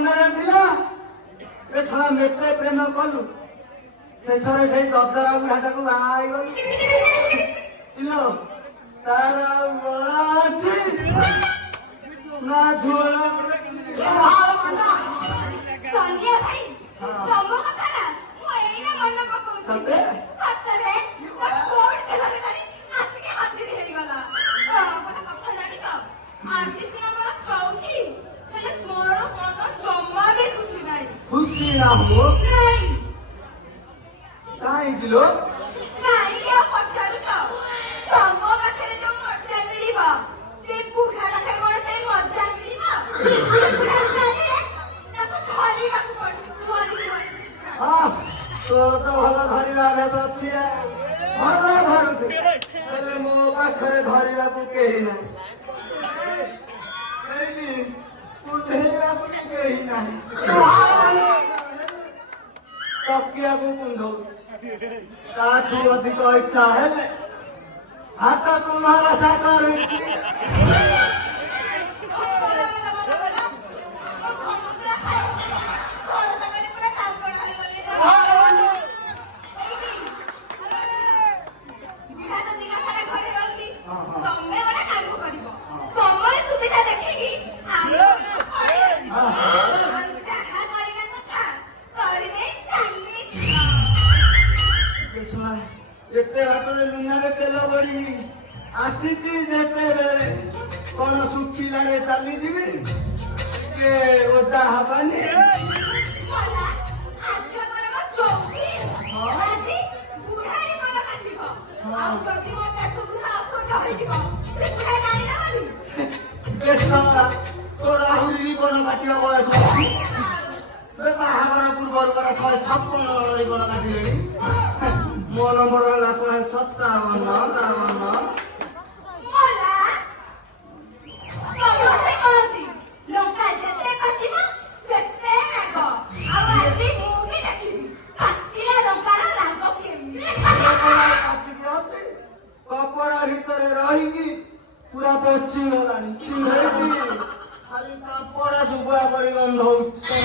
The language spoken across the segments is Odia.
ମନରେ ଥିଲା ଏ ଶଳା ମେତେ ପ୍ରେମ କଲୁ ଶେଷରେ ସେଇ ଦଦରା ବୁଢାଟାକୁ ବାହା ହେଇଗଲୁ ଇଲୋ ତାର ଆଉ ଗଳା ଅଛି ନା ଝୋଳ ଅଛି सोनिया भाई तमो कथा ना मु एइना मन पकोछि सते सतरे कोड खेलले गाड़ी आसी के हाजिर हेई गला गोटा कथा जानि छ आज सिना मोर चौकी हेले मोर मन जम्मा भी खुशी नाही खुशी ना हो नहीं काई दिलो नहीं के पचारु छ तमो पाखरे जो मजा मिलिबा से बुढा पाखरे मोर से मजा मिलिबा बुढा चली हाँ तो भल धरवा अभ्यास अच्छी भल धरुଛୁ ହେଲେ ମୋ ପାଖରେ ଧରିବାକୁ କେହି ନାହିଁ କୁଣ୍ଢେଇବାକୁ କେହି ନାହିଁ ତକିଆକୁ କୁଣ୍ଢଉଛି ତାଠୁ ଅଧିକ ଇଚ୍ଛା ହେଲେ ହାତକୁ ଭରସା କରୁଛି ଏତେ ବାଟରେ ଲୁନାରେ ତେଲ ପଡି ଆସିଛି ଯେତେବେଳେ କଣ ଶୁଖିଲାରେ ଚାଲିଯିବି ଟିକେ ଓଦା ହବାନି ତୋର ଆହୁରି ବନ କାଟିବା ବୟସ ଅଛି ବାହାଘର ପୂର୍ବରୁ ପରା 156 ବନ କାଟିଲେଣି ମୋ ନମ୍ବର ହେଲା 157 କପଡ଼ା ଭିତରେ ରହିକି ପୁରା ପଚି ଗଲାଣି ଚିନ୍ହେଇକି ଖାଲି କପଡ଼ା ଶୁଖୁଆ କରି ଗନ୍ଧଉଛି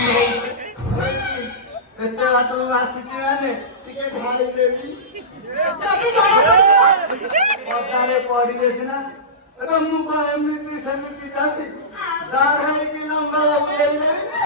ଏତେ ବାଟରୁ ଆସିଛି ମାନେ ଟିକେ ଢାଳି ଦେବି ପଦାରେ ପଡ଼ିଲେ ସିନା ଏବେ ମୁଁ କଣ ଏମିତି ସେମିତି ଚାଷୀ ଦାର ହେଇକି ଲଙ୍ଗଳ ବୁଲେଇଲେଣି